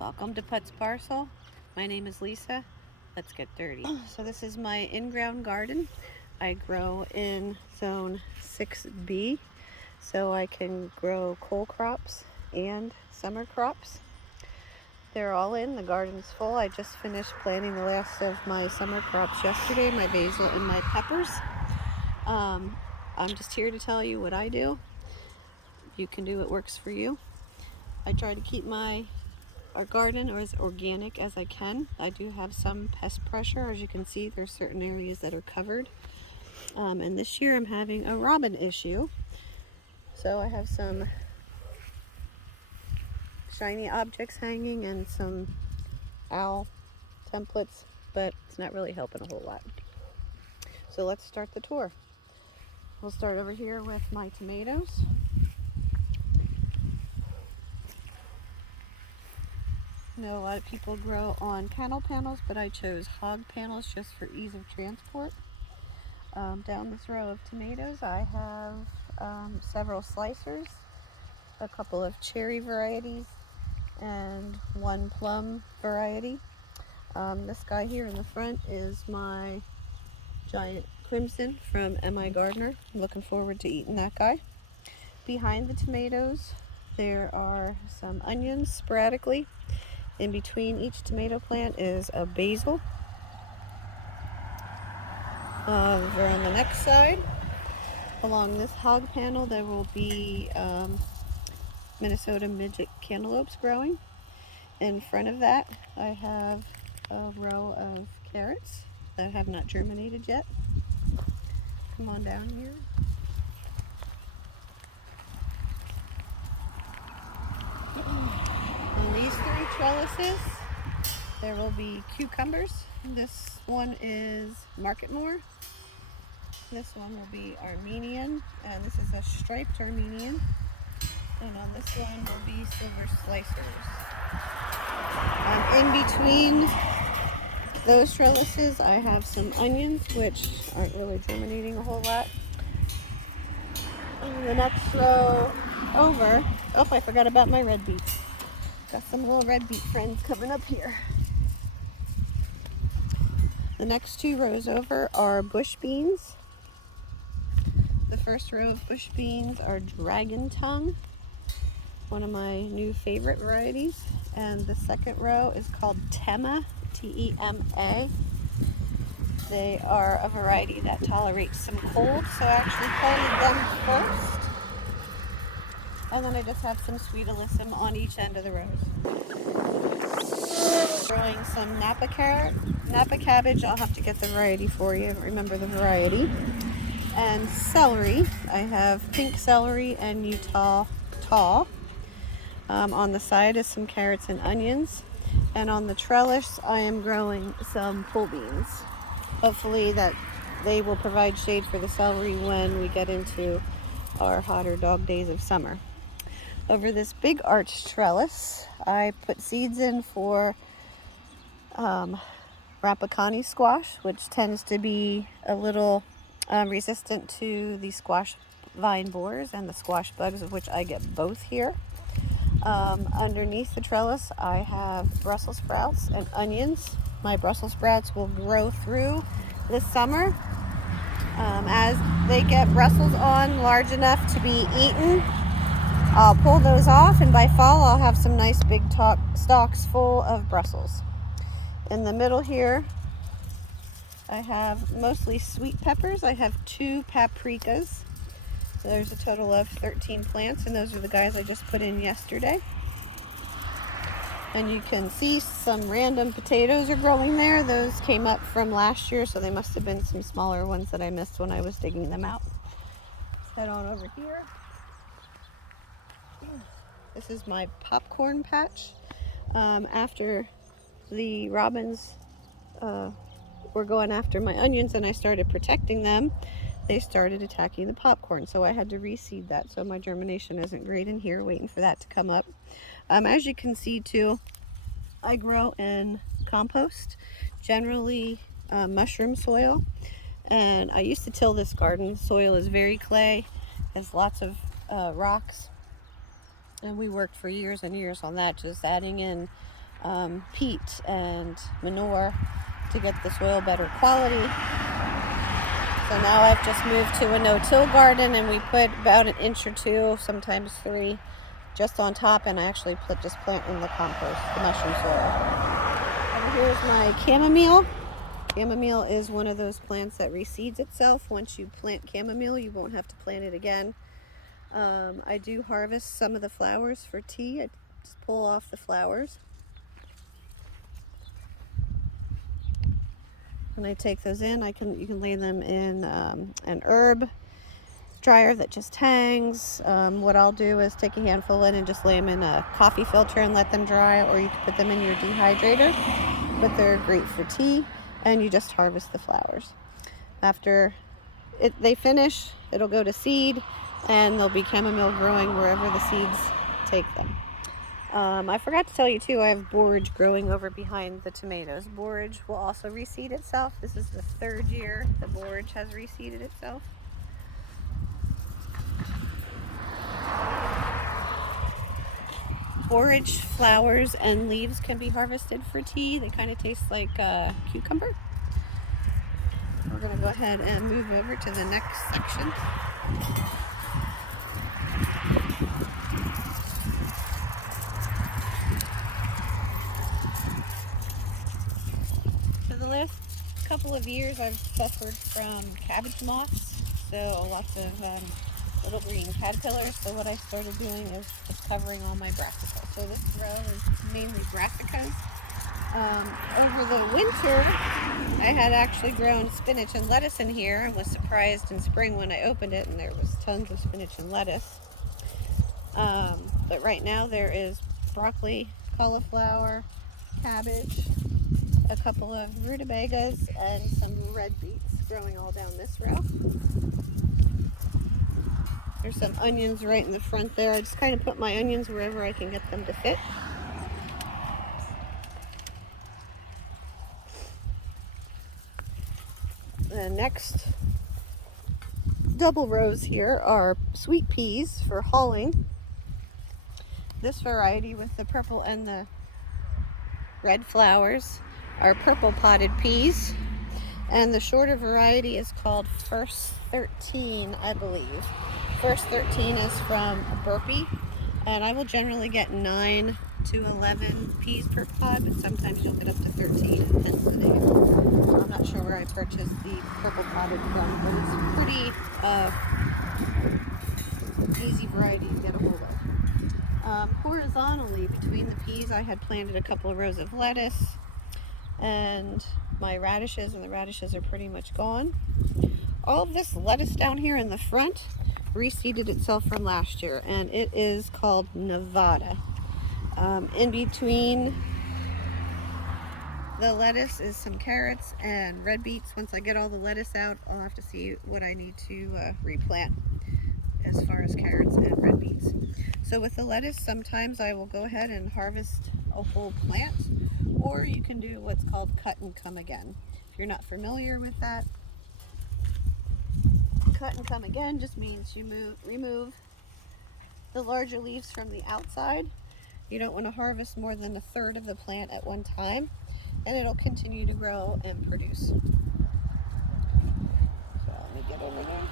Welcome to Putz Parcel. My name is Lisa. Let's get dirty. So this is my in-ground garden. I grow in zone 6B, so I can grow coal crops and summer crops. They're all in, the garden's full. I just finished planting the last of my summer crops yesterday, my basil and my peppers. I'm just here to tell you what I do. You can do what works for you. I try to keep our garden as organic as I can. I do have some pest pressure. As you can see, there's certain areas that are covered. And this year I'm having a robin issue. So I have some shiny objects hanging and some owl templates, but it's not really helping a whole lot. So let's start the tour. We'll start over here with my tomatoes. I know a lot of people grow on canal panels, but I chose hog panels just for ease of transport. Down this row of tomatoes, I have several slicers, a couple of cherry varieties, and one plum variety. This guy here in the front is my giant crimson from M.I. Gardner. I'm looking forward to eating that guy. Behind the tomatoes, there are some onions sporadically. In between each tomato plant is a basil. Over on the next side, along this hog panel, there will be Minnesota midget cantaloupes growing. In front of that, I have a row of carrots that have not germinated yet. Come on down here. On these three trellises, there will be cucumbers. This one is Marketmore. This one will be Armenian, and this is a striped Armenian. And on this one will be silver slicers. In between those trellises, I have some onions, which aren't really germinating a whole lot. And the next row over, oh, I forgot about my red beets. Got some little red beet friends coming up here. The next two rows over are bush beans. The first row of bush beans are dragon tongue, one of my new favorite varieties. And the second row is called Tema, T-E-M-A. They are a variety that tolerates some cold, so I actually planted them first. And then I just have some sweet alyssum on each end of the rows. Growing some Napa carrot, Napa cabbage. I'll have to get the variety for you. I don't remember the variety. And celery. I have pink celery and Utah tall. On the side is some carrots and onions. And on the trellis, I am growing some pole beans. Hopefully that they will provide shade for the celery when we get into our hotter dog days of summer. Over this big arch trellis, I put seeds in for Rappaconnie squash, which tends to be a little resistant to the squash vine borers and the squash bugs, of which I get both here. Underneath the trellis, I have Brussels sprouts and onions. My Brussels sprouts will grow through this summer. As they get Brussels on large enough to be eaten, I'll pull those off, and by fall I'll have some nice big stalks full of Brussels. In the middle here, I have mostly sweet peppers. I have 2 paprikas. So there's a total of 13 plants, and those are the guys I just put in yesterday. And you can see some random potatoes are growing there. Those came up from last year, so they must have been some smaller ones that I missed when I was digging them out. Let's head on over here. This is my popcorn patch. After the robins were going after my onions and I started protecting them, they started attacking the popcorn. So I had to reseed that. So my germination isn't great in here, waiting for that to come up. As you can see too, I grow in compost, generally mushroom soil. And I used to till this garden. Soil is very clay, has lots of rocks. And we worked for years and years on that, just adding in peat and manure to get the soil better quality. So now I've just moved to a no-till garden, and we put about an inch or two, sometimes 3, just on top, and I actually just plant in the compost, the mushroom soil. Over here is my chamomile. Chamomile is one of those plants that reseeds itself. Once you plant chamomile, you won't have to plant it again. I do harvest some of the flowers for tea. I just pull off the flowers. When I take those in, you can lay them in an herb dryer that just hangs. What I'll do is take a handful in and just lay them in a coffee filter and let them dry, or you can put them in your dehydrator, but they're great for tea, and you just harvest the flowers. After they finish, it'll go to seed, and there'll be chamomile growing wherever the seeds take them. I forgot to tell you too, I have borage growing over behind the tomatoes. Borage will also reseed itself. This is the 3rd year the borage has reseeded itself. Borage flowers and leaves can be harvested for tea. They kind of taste like cucumber. We're going to go ahead and move over to the next section. For the last couple of years, I've suffered from cabbage moths, so lots of little green caterpillars. So what I started doing is just covering all my brassicas. So this row is mainly brassicas. Over the winter, I had actually grown spinach and lettuce in here, and was surprised in spring when I opened it and there was tons of spinach and lettuce. But right now there is broccoli, cauliflower, cabbage, a couple of rutabagas, and some red beets growing all down this row. There's some onions right in the front there. I just kind of put my onions wherever I can get them to fit. The next double rows here are sweet peas for hulling. This variety with the purple and the red flowers are purple potted peas, and the shorter variety is called First 13, I believe. First 13 is from Burpee, and I will generally get 9 to 11 peas per pod, but sometimes you'll get up to 13. It depends on the day. I'm not sure where I purchased the purple potted from, but it's a pretty easy variety to get a hold of. Horizontally between the peas, I had planted a couple of rows of lettuce and my radishes, and the radishes are pretty much gone. All of this lettuce down here in the front reseeded itself from last year, and it is called Nevada. In between the lettuce is some carrots and red beets. Once I get all the lettuce out, I'll have to see what I need to replant as far as carrots and red beets. So with the lettuce, sometimes I will go ahead and harvest a whole plant, or you can do what's called cut and come again. If you're not familiar with that, cut and come again just means you remove the larger leaves from the outside. You don't want to harvest more than 1/3 of the plant at one time, and it'll continue to grow and produce. So let me get over there.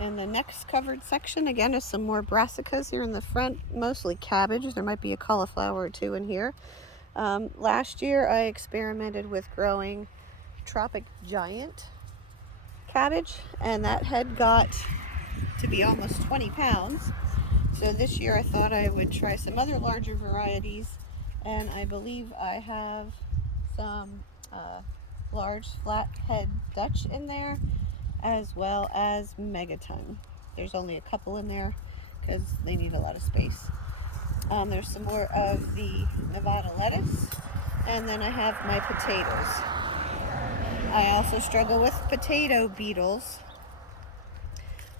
And the next covered section again is some more brassicas here in the front, mostly cabbage. There might be a cauliflower or two in here. Last year I experimented with growing Tropic Giant cabbage, and that had got to be almost 20 pounds. So this year I thought I would try some other larger varieties, and I believe I have some large flathead Dutch in there, as well as Megaton. There's only a couple in there because they need a lot of space. There's some more of the Nevada lettuce, and then I have my potatoes. I also struggle with potato beetles,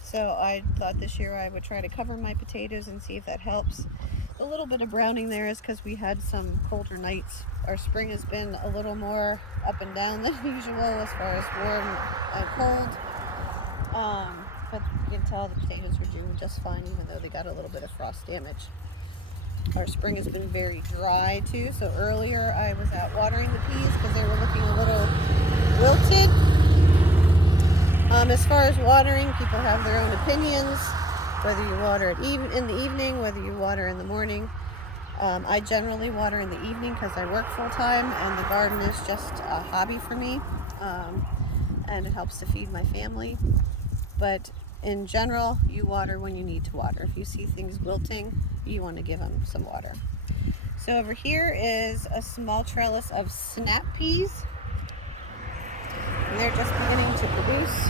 so I thought this year I would try to cover my potatoes and see if that helps. A little bit of browning there is because we had some colder nights. Our spring has been a little more up and down than usual as far as warm and cold. But you can tell the potatoes are doing just fine, even though they got a little bit of frost damage. Our spring has been very dry too, so earlier I was out watering the peas because they were looking a little wilted. As far as watering, people have their own opinions, whether you water it in the evening, whether you water in the morning. I generally water in the evening because I work full-time and the garden is just a hobby for me, and it helps to feed my family. But in general, you water when you need to water. If you see things wilting, you want to give them some water. So over here is a small trellis of snap peas. And they're just beginning to produce.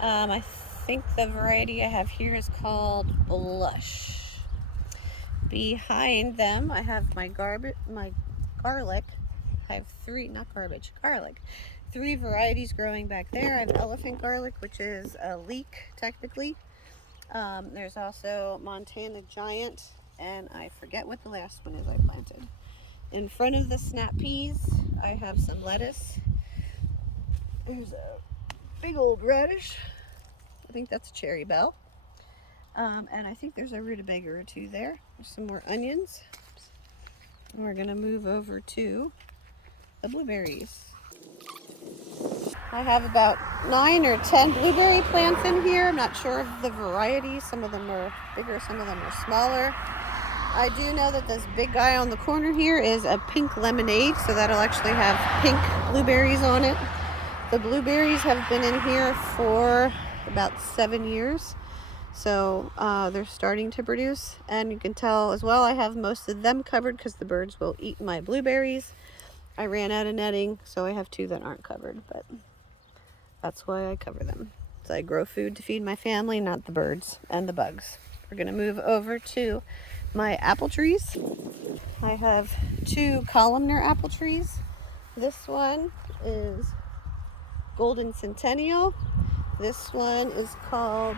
I think the variety I have here is called Blush. Behind them, I have my garlic. I have garlic. 3 varieties growing back there. I have elephant garlic, which is a leek, technically. There's also Montana Giant, and I forget what the last one is I planted. In front of the snap peas, I have some lettuce. There's a big old radish. I think that's a cherry bell. And I think there's a rutabaga or 2 there. There's some more onions. And we're gonna move over to the blueberries. I have about 9 or 10 blueberry plants in here. I'm not sure of the variety. Some of them are bigger, some of them are smaller. I do know that this big guy on the corner here is a pink lemonade, so that'll actually have pink blueberries on it. The blueberries have been in here for about 7 years, so they're starting to produce, and you can tell as well I have most of them covered because the birds will eat my blueberries. I ran out of netting, so I have 2 that aren't covered, but that's why I cover them. So I grow food to feed my family, not the birds and the bugs. We're gonna move over to my apple trees. I have 2 columnar apple trees. This one is Golden Centennial. This one is called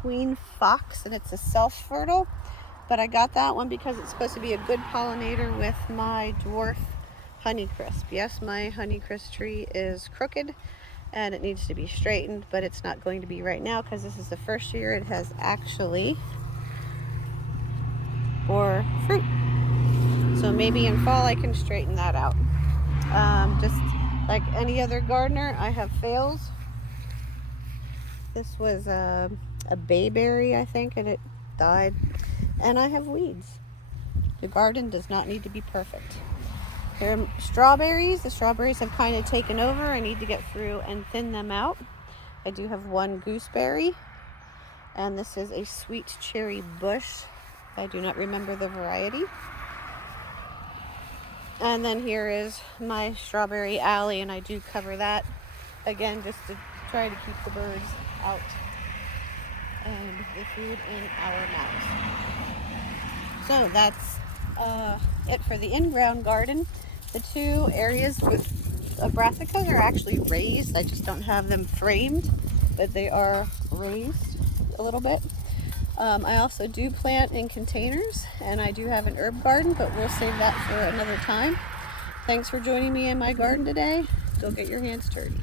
Queen Fox, and it's a self-fertile, but I got that one because it's supposed to be a good pollinator with my dwarf Honeycrisp. Yes, my Honeycrisp tree is crooked and it needs to be straightened, but it's not going to be right now because this is the first year it has actually bore fruit. So maybe in fall I can straighten that out. Just like any other gardener, I have fails. This was a bayberry, I think, and it died. And I have weeds. The garden does not need to be perfect. Here are strawberries. The strawberries have kind of taken over. I need to get through and thin them out. I do have 1 gooseberry, and this is a sweet cherry bush. I do not remember the variety. And then here is my strawberry alley, and I do cover that again just to try to keep the birds out and the food in our mouths. So that's it for the in-ground garden. The 2 areas with brassicas are actually raised. I just don't have them framed, but they are raised a little bit. I also do plant in containers, and I do have an herb garden, but we'll save that for another time. Thanks for joining me in my garden today. Go get your hands dirty.